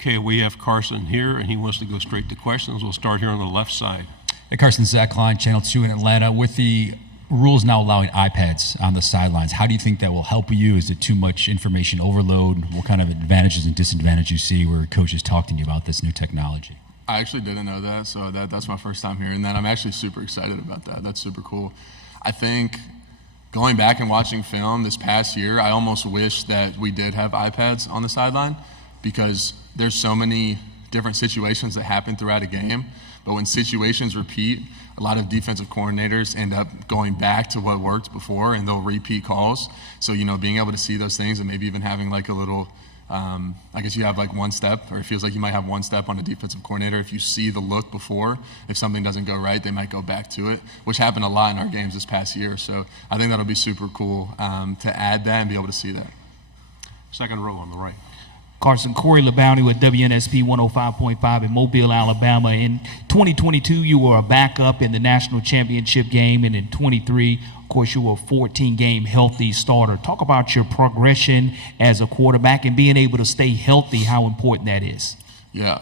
Okay, we have Carson here, and he wants to go straight to questions. We'll start here on the left side. Hey, Carson, Zach Klein, Channel 2 in Atlanta. With the rules now allowing iPads on the sidelines, how do you think that will help you? Is it too much information overload? What kind of advantages and disadvantages you see where coaches talk to you about this new technology? I actually didn't know that, so that's my first time hearing that. I'm actually super excited about that. That's super cool. I think going back and watching film this past year, I almost wish that we did have iPads on the sideline because there's so many different situations that happen throughout a game. But when situations repeat, a lot of defensive coordinators end up going back to what worked before, and they'll repeat calls. So, being able to see those things and maybe even having like a little, I guess you have like one step, or it feels like you might have one step on a defensive coordinator. If you see the look before, if something doesn't go right, they might go back to it, which happened a lot in our games this past year. So I think that'll be super cool to add that and be able to see that. Second row on the right. Carson, Corey LeBounty with WNSP 105.5 in Mobile, Alabama. In 2022, you were a backup in the national championship game, and in 23, of course, you were a 14-game healthy starter. Talk about your progression as a quarterback and being able to stay healthy, how important that is. Yeah,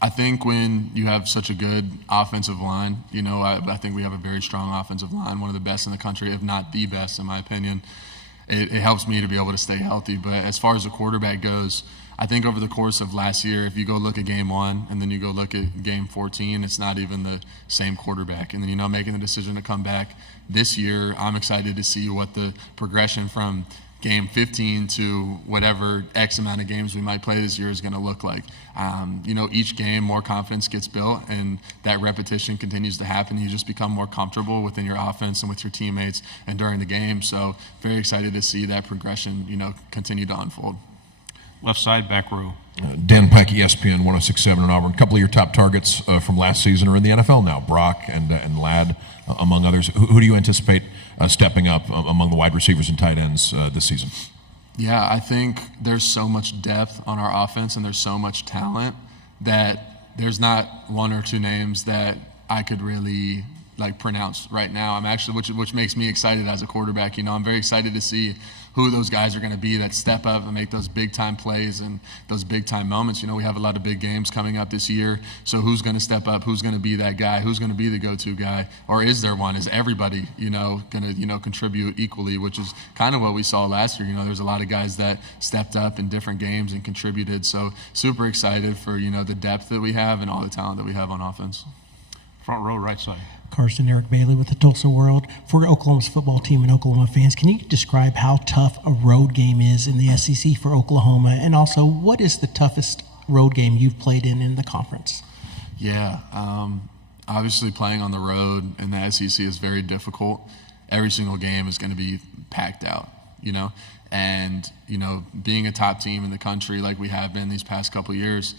I think when you have such a good offensive line, I think we have a very strong offensive line, one of the best in the country, if not the best, in my opinion. It helps me to be able to stay healthy. But as far as the quarterback goes, I think over the course of last year, if you go look at game 1 and then you go look at game 14, it's not even the same quarterback. And then, making the decision to come back this year, I'm excited to see what the progression from game 15 to whatever X amount of games we might play this year is going to look like. Each game, more confidence gets built, and that repetition continues to happen. You just become more comfortable within your offense and with your teammates and during the game. So very excited to see that progression, continue to unfold. Left side, back row. Dan Peck, ESPN 106.7 in Auburn. A couple of your top targets from last season are in the NFL now, Brock and Ladd, among others. Who do you anticipate stepping up among the wide receivers and tight ends this season? Yeah, I think there's so much depth on our offense and there's so much talent that there's not one or two names that I could really pronounce right now. I'm actually, which makes me excited as a quarterback. I'm very excited to see who those guys are going to be that step up and make those big time plays and those big time moments. We have a lot of big games coming up this year. So who's going to step up? Who's going to be that guy? Who's going to be the go-to guy? Or is there one? Is everybody, going to, contribute equally, which is kind of what we saw last year. There's a lot of guys that stepped up in different games and contributed. So super excited for, the depth that we have and all the talent that we have on offense. Front row, right side. Carson, Eric Bailey with the Tulsa World. For Oklahoma's football team and Oklahoma fans, can you describe how tough a road game is in the SEC for Oklahoma? And also, what is the toughest road game you've played in the conference? Yeah, obviously playing on the road in the SEC is very difficult. Every single game is going to be packed out, And, being a top team in the country like we have been these past couple of years,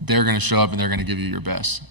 they're going to show up and they're going to give you your best,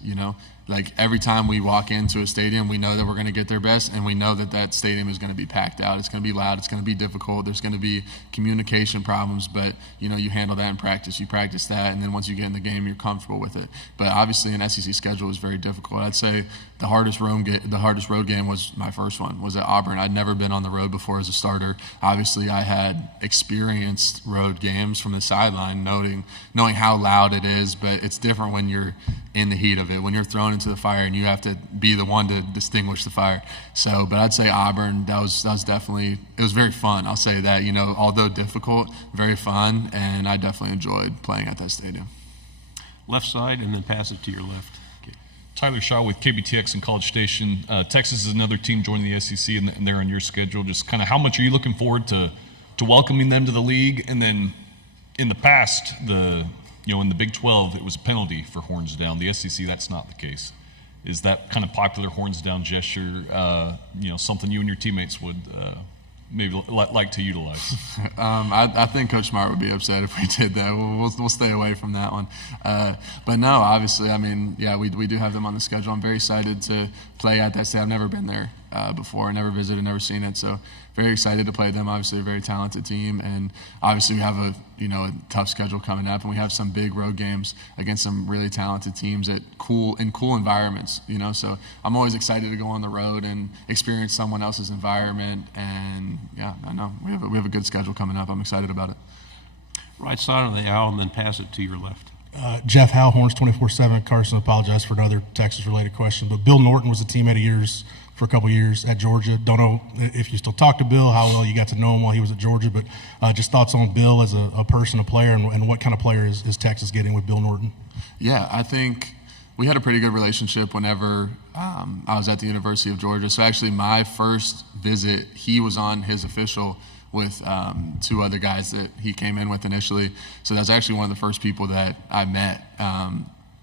Every time we walk into a stadium, we know that we're going to get their best, and we know that that stadium is going to be packed out. It's going to be loud. It's going to be difficult. There's going to be communication problems, but, you handle that in practice. You practice that, and then once you get in the game, you're comfortable with it. But obviously an SEC schedule is very difficult. I'd say the hardest road game was my first one, was at Auburn. I'd never been on the road before as a starter. Obviously, I had experienced road games from the sideline, knowing how loud it is, but it's different when you're in the heat of it, when you're thrown into the fire and you have to be the one to distinguish the fire. So, but I'd say Auburn, that was definitely, it was very fun. I'll say that, although difficult, very fun, and I definitely enjoyed playing at that stadium. Left side, and then pass it to your left. Tyler Shaw with KBTX and College Station. Texas is another team joining the SEC, and they're on your schedule. Just kind of how much are you looking forward to welcoming them to the league? And then in the past, in the Big 12, it was a penalty for horns down. The SEC, that's not the case. Is that kind of popular horns down gesture, something you and your teammates would maybe like to utilize? I think Coach Smart would be upset if we did that. We'll stay away from that one. But no, obviously, we do have them on the schedule. I'm very excited to play at that state. I've never been there before. I never visited, never seen it. So very excited to play them. Obviously, a very talented team, and obviously we have a tough schedule coming up, and we have some big road games against some really talented teams in cool environments. So I'm always excited to go on the road and experience someone else's environment. And yeah, I know we have a good schedule coming up. I'm excited about it. Right side of the aisle and then pass it to your left. Jeff Howe, Horns 24/7. Carson, apologize for another Texas-related question, but Bill Norton was a teammate of yours for a couple years at Georgia. Don't know if you still talk to Bill, how well you got to know him while he was at Georgia, but just thoughts on Bill as a person, a player, and what kind of player is Texas getting with Bill Norton? Yeah, I think we had a pretty good relationship whenever I was at the University of Georgia. So actually my first visit, he was on his official with two other guys that he came in with initially. So that's actually one of the first people that I met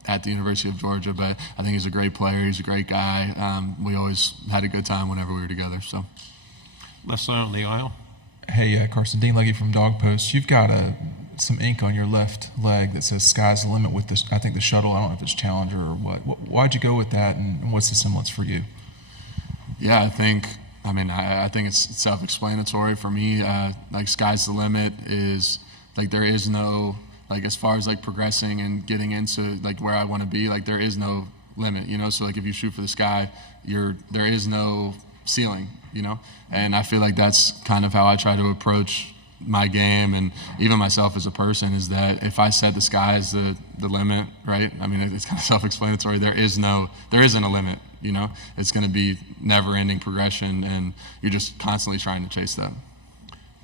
at the University of Georgia. But I think he's a great player. He's a great guy. We always had a good time whenever we were together. So Left side on the aisle. Hey, Carson, Dean Legge from Dog Post. You've got some ink on your left leg that says "Sky's the limit" with this. I think the shuttle. I don't know if it's Challenger or what. Why'd you go with that, and what's the semblance for you? yeah, I think it's self-explanatory for me. Like sky's the limit is like there is no like as far as like progressing and getting into like where I want to be, like there is no limit, you know. So like if you shoot for the sky, there is no ceiling, you know. And I feel like that's kind of how I try to approach my game and even myself as a person, is that if I said the sky is the limit, right? I mean, it's kind of self-explanatory. There isn't a limit, you know. It's going to be never-ending progression, and you're just constantly trying to chase that.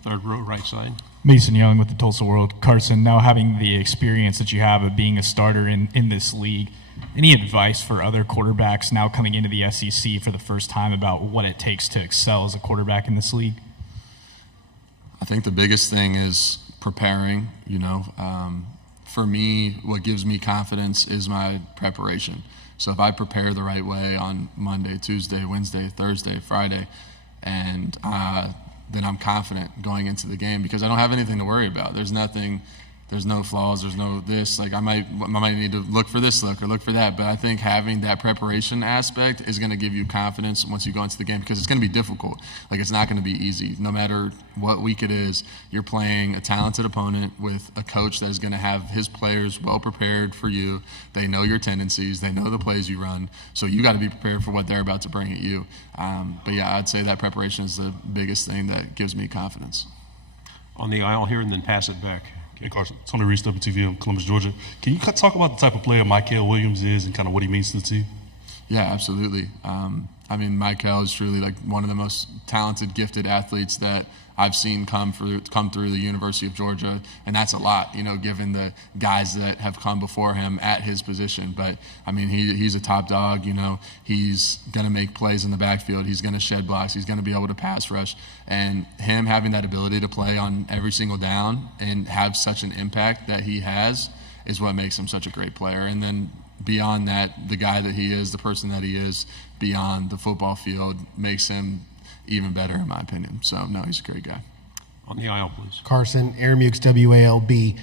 Third row, right side. Mason Young with the Tulsa World. Carson, now having the experience that you have of being a starter in this league, any advice for other quarterbacks now coming into the SEC for the first time about what it takes to excel as a quarterback in this league? I think the biggest thing is preparing, you know. For me, what gives me confidence is my preparation. So if I prepare the right way on Monday, Tuesday, Wednesday, Thursday, Friday, and then I'm confident going into the game because I don't have anything to worry about. There's no flaws, there's no this. Like I might need to look for this look or look for that, but I think having that preparation aspect is going to give you confidence once you go into the game because it's going to be difficult. Like it's not going to be easy. No matter what week it is, you're playing a talented opponent with a coach that is going to have his players well prepared for you. They know your tendencies, they know the plays you run, so you got to be prepared for what they're about to bring at you. But yeah, I'd say that preparation is the biggest thing that gives me confidence. On the aisle here and then pass it back. Hey Carson, Tony Reese, WTVM, Columbus, Georgia. Can you talk about the type of player Mykel Williams is and kind of what he means to the team? Yeah, absolutely. I mean, Mykel is truly like one of the most talented, gifted athletes that I've seen come through the University of Georgia, and that's a lot, you know, given the guys that have come before him at his position. But I mean, he's a top dog. You know, he's going to make plays in the backfield. He's going to shed blocks. He's going to be able to pass rush, and him having that ability to play on every single down and have such an impact that he has is what makes him such a great player. And then beyond that, the guy that he is, the person that he is beyond the football field makes him even better, in my opinion. So, no, he's a great guy. On the aisle, please. Carson, Aaron Mukes, WALB.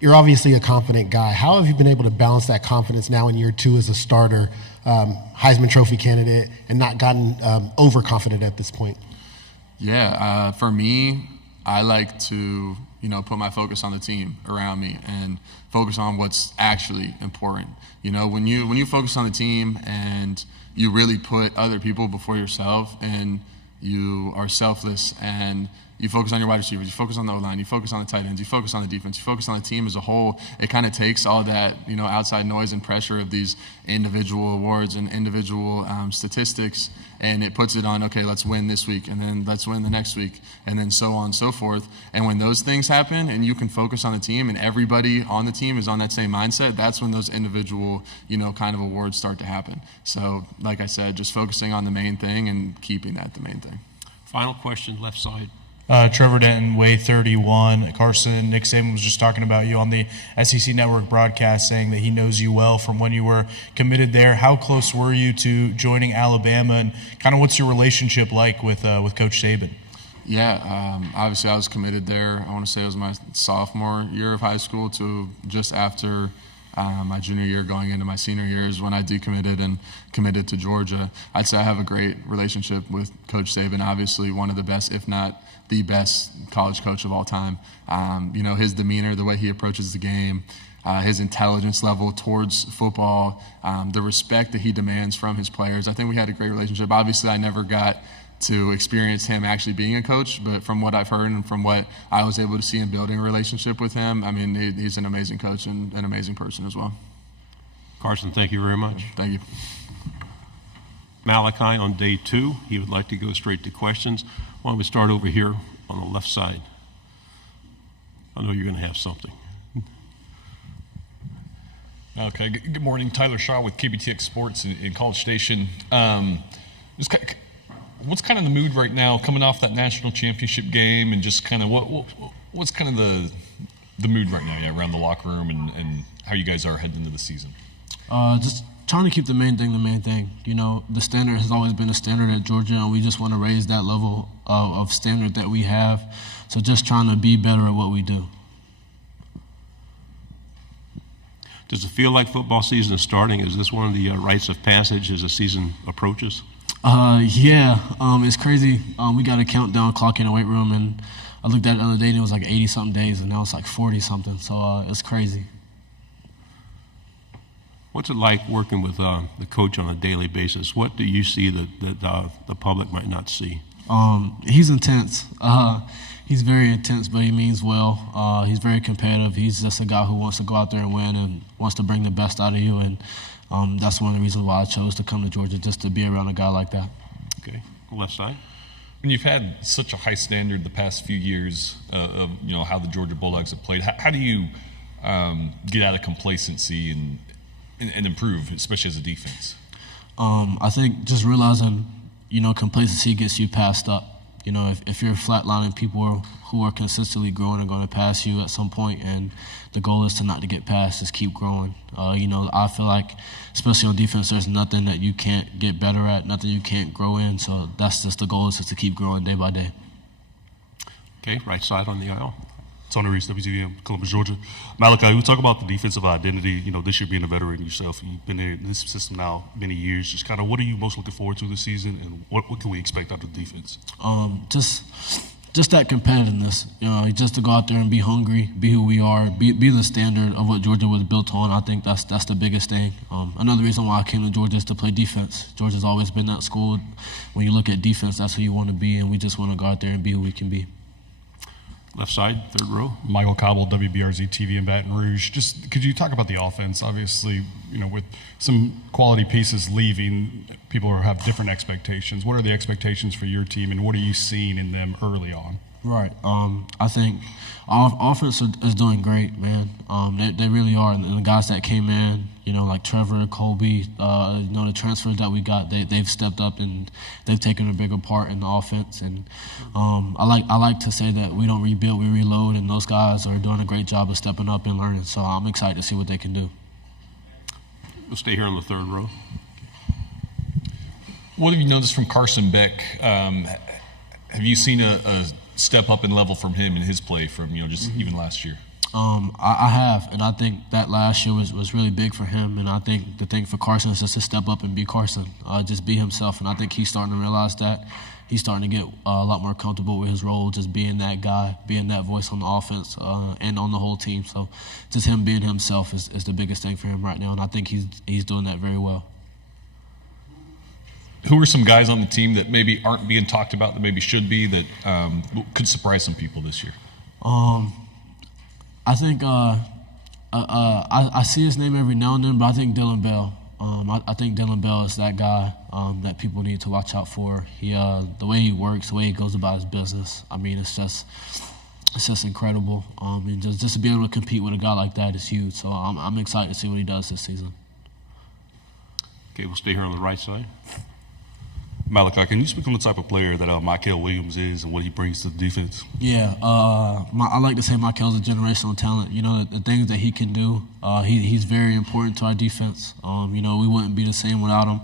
You're obviously a confident guy. How have you been able to balance that confidence now in year two as a starter, Heisman Trophy candidate, and not gotten overconfident at this point? Yeah, for me, I like to, you know, put my focus on the team around me and focus on what's actually important. You know, when you focus on the team and you really put other people before yourself and you are selfless and you focus on your wide receivers, you focus on the O-line, you focus on the tight ends, you focus on the defense, you focus on the team as a whole, it kind of takes all that, you know, outside noise and pressure of these individual awards and individual statistics, and it puts it on, okay, let's win this week, and then let's win the next week, and then so on and so forth. And when those things happen and you can focus on the team and everybody on the team is on that same mindset, that's when those individual, you know, kind of awards start to happen. So, like I said, just focusing on the main thing and keeping that the main thing. Final question, left side. Trevor Denton, Way 31. Carson, Nick Saban was just talking about you on the SEC Network broadcast, saying that he knows you well from when you were committed there. How close were you to joining Alabama, and kind of what's your relationship like with Coach Saban? Yeah, obviously I was committed there. I want to say it was my sophomore year of high school to just after my junior year going into my senior year is when I decommitted and committed to Georgia. I'd say I have a great relationship with Coach Saban, obviously one of the best, if not the best college coach of all time. You know, his demeanor, the way he approaches the game, his intelligence level towards football, the respect that he demands from his players. I think we had a great relationship. Obviously, I never got to experience him actually being a coach, but from what I've heard and from what I was able to see in building a relationship with him, I mean, he's an amazing coach and an amazing person as well. Carson, thank you very much. Thank you. Malaki on day 2, he would like to go straight to questions. Why don't we start over here on the left side? I know you're going to have something. Okay, good morning. Tyler Shaw with KBTX Sports in College Station. What's kind of the mood right now coming off that national championship game, and just kind of what's kind of the mood right now around the locker room and how you guys are heading into the season? Just trying to keep the main thing. You know, the standard has always been a standard at Georgia, and we just want to raise that level of standard that we have. So just trying to be better at what we do. Does it feel like football season is starting? Is this one of the rites of passage as the season approaches? Yeah, it's crazy. We got a countdown clock in the weight room, and I looked at it the other day, and it was like 80-something days, and now it's like 40-something. So it's crazy. What's it like working with the coach on a daily basis? What do you see that the public might not see? He's intense. He's very intense, but he means well. He's very competitive. He's just a guy who wants to go out there and win and wants to bring the best out of you. And that's one of the reasons why I chose to come to Georgia, just to be around a guy like that. Okay, left side. When you've had such a high standard the past few years of how the Georgia Bulldogs have played, how do you get out of complacency and improve, especially as a defense? I think just realizing, complacency gets you passed up. If you're flatlining, people who are consistently growing are going to pass you at some point, and the goal is to not to get past, just keep growing. I feel like, especially on defense, there's nothing that you can't get better at, nothing you can't grow in. So that's just the goal, is just to keep growing day by day. Okay, right side on the aisle. Tony Reese, WTVM, Columbus, Georgia. Malaki, we talk about the defensive identity, this year being a veteran yourself. You've been in this system now many years. Just kind of what are you most looking forward to this season, and what can we expect out of the defense? Just that competitiveness, just to go out there and be hungry, be who we are, be the standard of what Georgia was built on. I think that's the biggest thing. Another reason why I came to Georgia is to play defense. Georgia's always been that school. When you look at defense, that's who you want to be, and we just want to go out there and be who we can be. Left side, third row. Mykel Cobble, WBRZ TV in Baton Rouge. Just could you talk about the offense? Obviously, with some quality pieces leaving, people have different expectations. What are the expectations for your team, and what are you seeing in them early on? Right. I think our offense is doing great, man. They really are. And the guys that came in, like Trevor, Colby, the transfers that we got, they've stepped up and they've taken a bigger part in the offense. And I like to say that we don't rebuild, we reload, and those guys are doing a great job of stepping up and learning. So I'm excited to see what they can do. We'll stay here on the third row. What have you noticed from Carson Beck? Have you seen a step up in level from him in his play from just even last year? I have, and I think that last year was really big for him. And I think the thing for Carson is just to step up and be Carson, just be himself. And I think he's starting to realize that. He's starting to get a lot more comfortable with his role, just being that guy, being that voice on the offense and on the whole team. So just him being himself is the biggest thing for him right now, and I think he's doing that very well. Who are some guys on the team that maybe aren't being talked about that maybe should be, that could surprise some people this year? I think I see his name every now and then, but I think Dylan Bell. I think Dylan Bell is that guy that people need to watch out for. The way he works, the way he goes about his business. I mean, it's just incredible. And just to be able to compete with a guy like that is huge. So I'm excited to see what he does this season. Okay, we'll stay here on the right side. Malaki, can you speak on the type of player that Mykel Williams is and what he brings to the defense? Yeah, I like to say Mykel's a generational talent. The things that he can do, he's very important to our defense. We wouldn't be the same without him.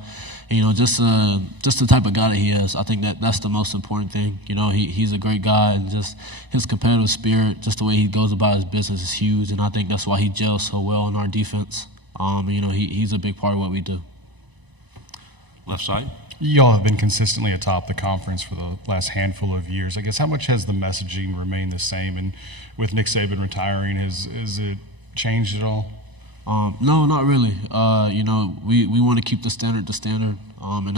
And, just the type of guy that he is, I think that's the most important thing. He's a great guy, and just his competitive spirit, just the way he goes about his business is huge, and I think that's why he gels so well in our defense. He's a big part of what we do. Left side. Y'all have been consistently atop the conference for the last handful of years. I guess how much has the messaging remained the same? And with Nick Saban retiring, has it changed at all? No, not really. We want to keep the standard, and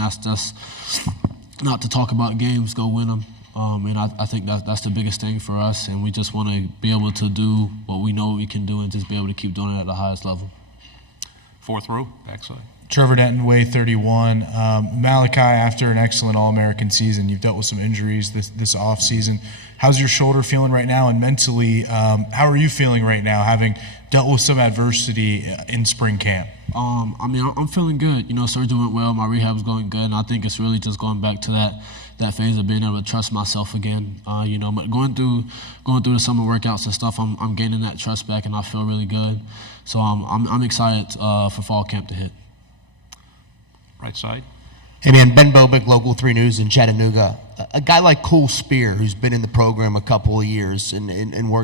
not to talk about games, go win them. And I think that's the biggest thing for us, and we just want to be able to do what we know we can do and just be able to keep doing it at the highest level. Fourth row, backside. Trevor Denton, Way 31. Malaki, after an excellent All-American season, you've dealt with some injuries this off-season. How's your shoulder feeling right now? And mentally, how are you feeling right now, having dealt with some adversity in spring camp? I mean, I'm feeling good. You know, surgery went well. My rehab's going good, and I think it's really just going back to that phase of being able to trust myself again. You know, but going through the summer workouts and stuff, I'm gaining that trust back, and I feel really good. So I'm excited for fall camp to hit. Right side. Hey man, Ben Bobick, Local 3 News in Chattanooga. A guy like Cole Spear, who's been in the program a couple of years and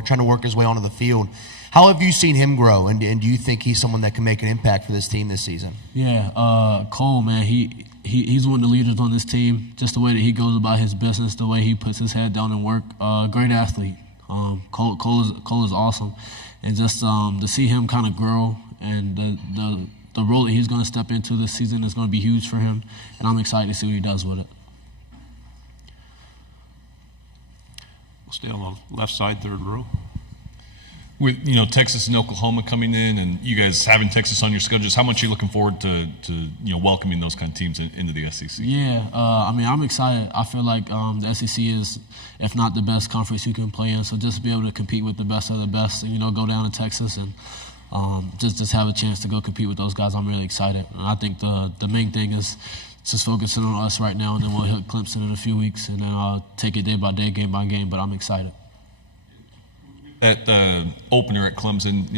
trying to work his way onto the field. How have you seen him grow, and do you think he's someone that can make an impact for this team this season? Yeah, Cole, man, he's one of the leaders on this team. Just the way that he goes about his business, the way he puts his head down and work. Great athlete. Cole is awesome, and just to see him kind of grow and the role that he's going to step into this season is going to be huge for him, and I'm excited to see what he does with it. We'll stay on the left side, third row. With Texas and Oklahoma coming in, and you guys having Texas on your schedules, how much are you looking forward to welcoming those kind of teams into the SEC? Yeah, I mean, I'm excited. I feel like the SEC is, if not the best conference you can play in, so just to be able to compete with the best of the best, and, go down to Texas and just have a chance to go compete with those guys, I'm really excited. And I think the main thing is just focusing on us right now, and then we'll hit Clemson in a few weeks, and then I'll take it day by day, game by game, but I'm excited. At the opener at Clemson,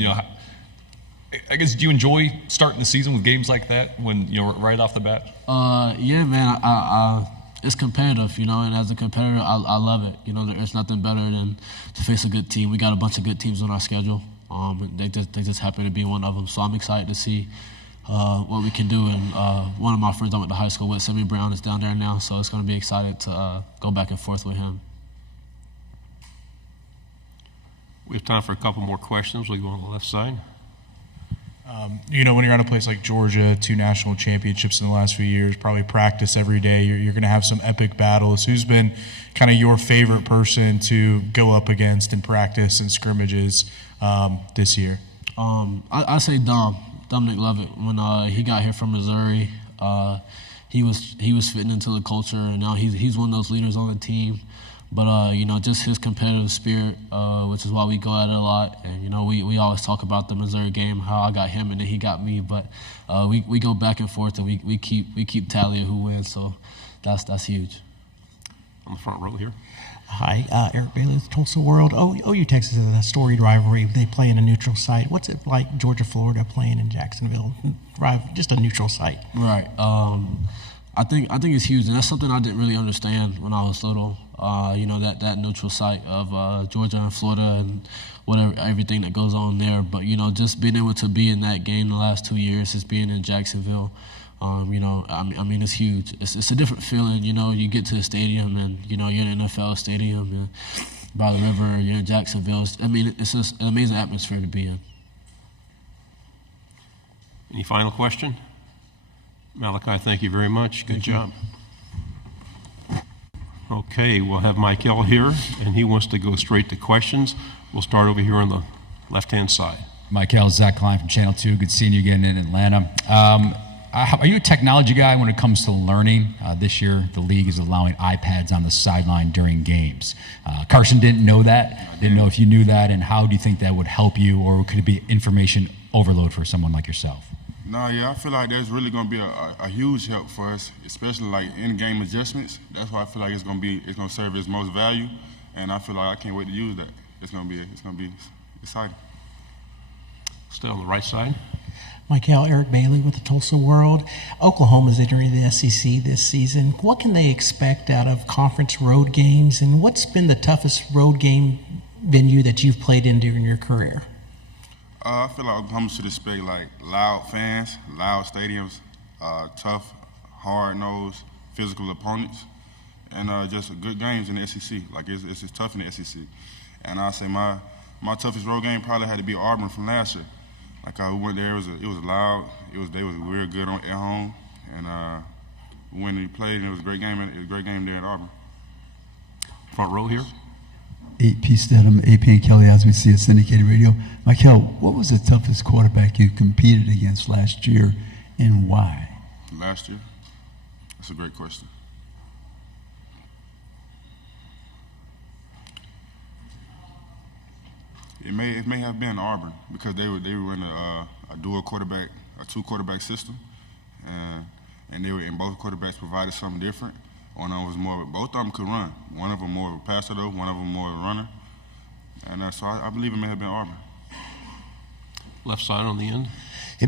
I guess, do you enjoy starting the season with games like that when right off the bat? Yeah, man. I it's competitive, and as a competitor, I love it. There's nothing better than to face a good team. We got a bunch of good teams on our schedule. They just happen to be one of them. So I'm excited to see what we can do. And one of my friends I went to high school with, Sammy Brown, is down there now. So it's going to be exciting to go back and forth with him. We have time for a couple more questions. We go on the left side. When you're at a place like Georgia, 2 national championships in the last few years, probably practice every day, you're going to have some epic battles. Who's been kind of your favorite person to go up against in practice and scrimmages this year? I say Dominic Lovett. When he got here from Missouri, he was fitting into the culture, and now he's one of those leaders on the team. But, just his competitive spirit, which is why we go at it a lot. And, we always talk about the Missouri game, how I got him and then he got me. But we go back and forth, and we keep tally of who wins. So that's huge. On the front row here. Hi, Eric Bailey with Tulsa World. OU Texas is a storied rivalry. They play in a neutral site. What's it like Georgia, Florida playing in Jacksonville? Just a neutral site. Right. I think it's huge, and that's something I didn't really understand when I was little. That neutral site of Georgia and Florida and everything that goes on there. But just being able to be in that game the last 2 years, just being in Jacksonville, I mean, it's huge. It's a different feeling. You get to the stadium and you're in an NFL stadium and by the river. You're in Jacksonville. It's just an amazing atmosphere to be in. Any final question? Malaki, thank you very much. Good job. Okay, we'll have Mykel here, and he wants to go straight to questions. We'll start over here on the left-hand side. Mykel, Zach Klein from Channel 2. Good seeing you again in Atlanta. Are you a technology guy when it comes to learning? This year, the league is allowing iPads on the sideline during games. Carson didn't know that. Didn't know if you knew that, and how do you think that would help you, or could it be information overload for someone like yourself? No, yeah, I feel like that's really going to be a huge help for us, especially like in-game adjustments. That's why I feel like it's going to serve its most value, and I feel like I can't wait to use that. It's going to be exciting. Stay on the right side. Mykel, Eric Bailey with the Tulsa World. Oklahoma's entering the SEC this season. What can they expect out of conference road games, and what's been the toughest road game venue that you've played in during your career? I feel like Oklahoma should expect like loud fans, loud stadiums, tough, hard-nosed, physical opponents, and just good games in the SEC. Like it's tough in the SEC. And I say my toughest road game probably had to be Auburn from last year. Like we went there, it was loud. They was real good at home, and when he played, and it was a great game. It was a great game there at Auburn. Front row here. AP Stedham, AP and Kelly, as we see at syndicated radio. Mykel, what was the toughest quarterback you competed against last year, and why? Last year? That's a great question. It may have been Auburn because they were in a dual quarterback, a 2-quarterback system, and they were, and both quarterbacks provided something different. One of them was more, both of them could run. One of them more of a passer though, one of them more of a runner, and so I believe it may have been Auburn. Left side on the end.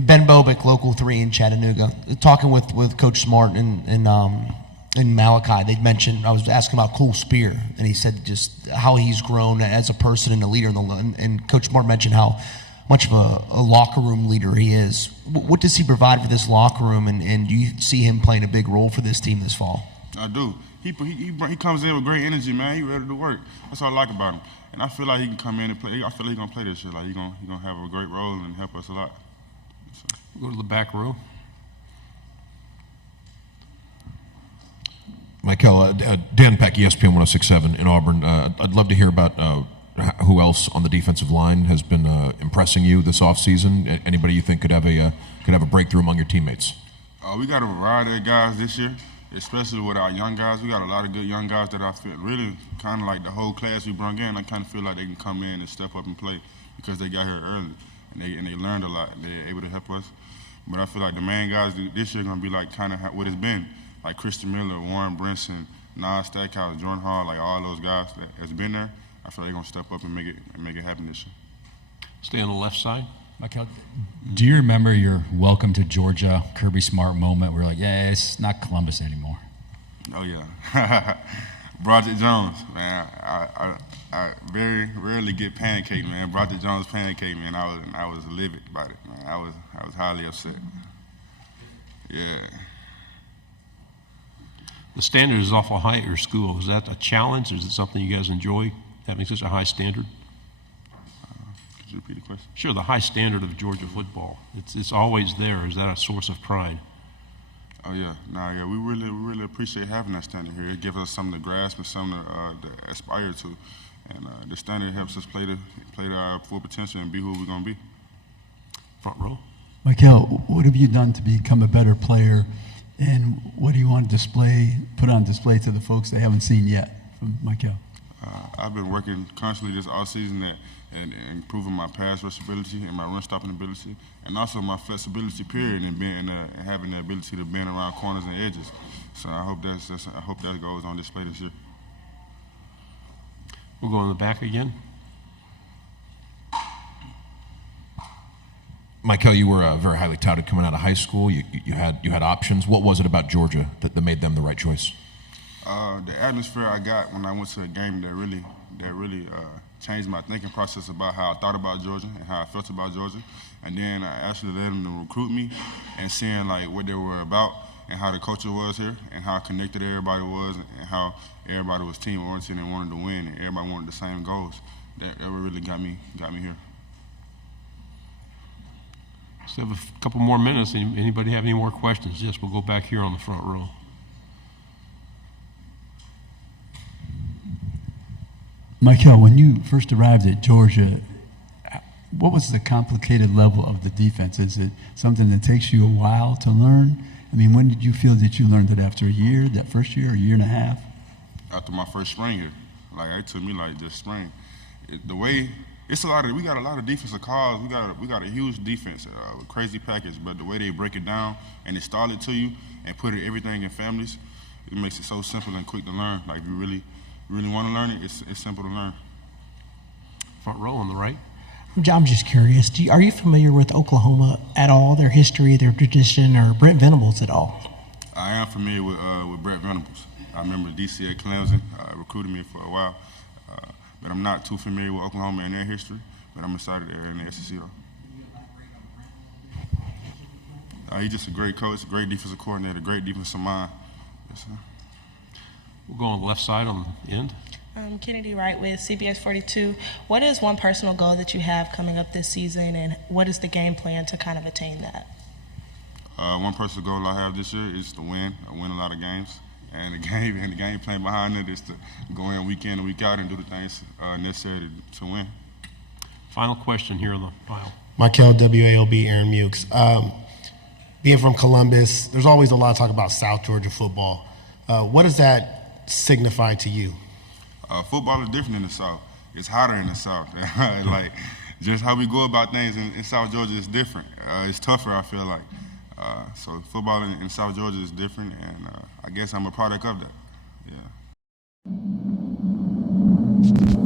Ben Bobick, Local 3 in Chattanooga, talking with Coach Smart and Malaki, they'd mentioned, I was asking about Cole Spear, and he said just how he's grown as a person and a leader and Coach Smart mentioned how much of a locker room leader he is. What does he provide for this locker room, and do you see him playing a big role for this team this fall? I do. He comes in with great energy, man. He ready to work. That's what I like about him. And I feel like he can come in and play. I feel like he's going to play this year. Like, he's gonna have a great role and help us a lot. So. Go to the back row. Mykel, Dan Peck, ESPN 106.7 in Auburn. I'd love to hear about who else on the defensive line has been impressing you this offseason. Anybody you think could have a breakthrough among your teammates? We got a variety of guys this year, especially with our young guys. We got a lot of good young guys that I feel really kind of like the whole class we brought in. I kind of feel like they can come in and step up and play because they got here early and they learned a lot and they're able to help us. But I feel like the main guys this year are going to be like kind of what it's been. Like Christian Miller, Warren Brinson, Nas Stackhouse, Jordan Hall, like all those guys that has been there, I feel they're gonna step up and make it happen this year. Stay on the left side. Mykel, do you remember your welcome to Georgia Kirby Smart moment where you're like, yeah, it's not Columbus anymore? Oh yeah. Broderick Jones, man. I very rarely get pancaked, man. Broderick Jones pancake, man. I was livid about it, man. I was highly upset. Yeah. The standard is awful high at your school. Is that a challenge, or is it something you guys enjoy, having such a high standard? Could you repeat the question? Sure, the high standard of Georgia football. It's always there. Is that a source of pride? Oh yeah, we really appreciate having that standard here. It gives us something to grasp and something to aspire to, and the standard helps us play to our full potential and be who we're gonna be. Front row. Mykel, what have you done to become a better player? And what do you want to put on display to the folks they haven't seen yet from Mykel? I've been working constantly this offseason and improving my pass rush ability and my run stopping ability, and also my flexibility period and having the ability to bend around corners and edges. So I hope that goes on display this year. We'll go in the back again. Mykel, you were very highly touted coming out of high school. You had options. What was it about Georgia that made them the right choice? The atmosphere I got when I went to a game that really changed my thinking process about how I thought about Georgia and how I felt about Georgia. And then I actually let them to recruit me and seeing like what they were about and how the culture was here and how connected everybody was and how everybody was team oriented and wanted to win and everybody wanted the same goals. That really got me here. Still have a couple more minutes. Anybody have any more questions? Yes, we'll go back here on the front row. Mykel, when you first arrived at Georgia, what was the complicated level of the defense? Is it something that takes you a while to learn? I mean, when did you feel that you learned it? After a year, that first year, a year and a half? After my first spring here. Like, it took me like this spring. We got a lot of defensive calls. We got a huge defense, crazy package. But the way they break it down and install it to you and put everything in families, it makes it so simple and quick to learn. Like if you really want to learn it, it's simple to learn. Front row on the right. I'm just curious. Are you familiar with Oklahoma at all? Their history, their tradition, or Brent Venables at all? I am familiar with Brent Venables. I remember DC at Clemson recruited me for a while. But I'm not too familiar with Oklahoma and their history, but I'm excited they're in the SEC though. He's just a great coach, a great defensive coordinator, great defensive mind. Yes, sir. We'll go on the left side on the end. Kennedy Wright with CBS 42. What is one personal goal that you have coming up this season, and what is the game plan to kind of attain that? One personal goal I have this year is to win a lot of games. And the game plan behind it is to go in week in and week out and do the things necessary to win. Final question here on the file. Mykel, WALB, Aaron Mukes. Being from Columbus, there's always a lot of talk about South Georgia football. What does that signify to you? Football is different in the South. It's hotter in the South. Like, just how we go about things in South Georgia is different. It's tougher, I feel like. So football in South Georgia is different, and I guess I'm a product of that. Yeah.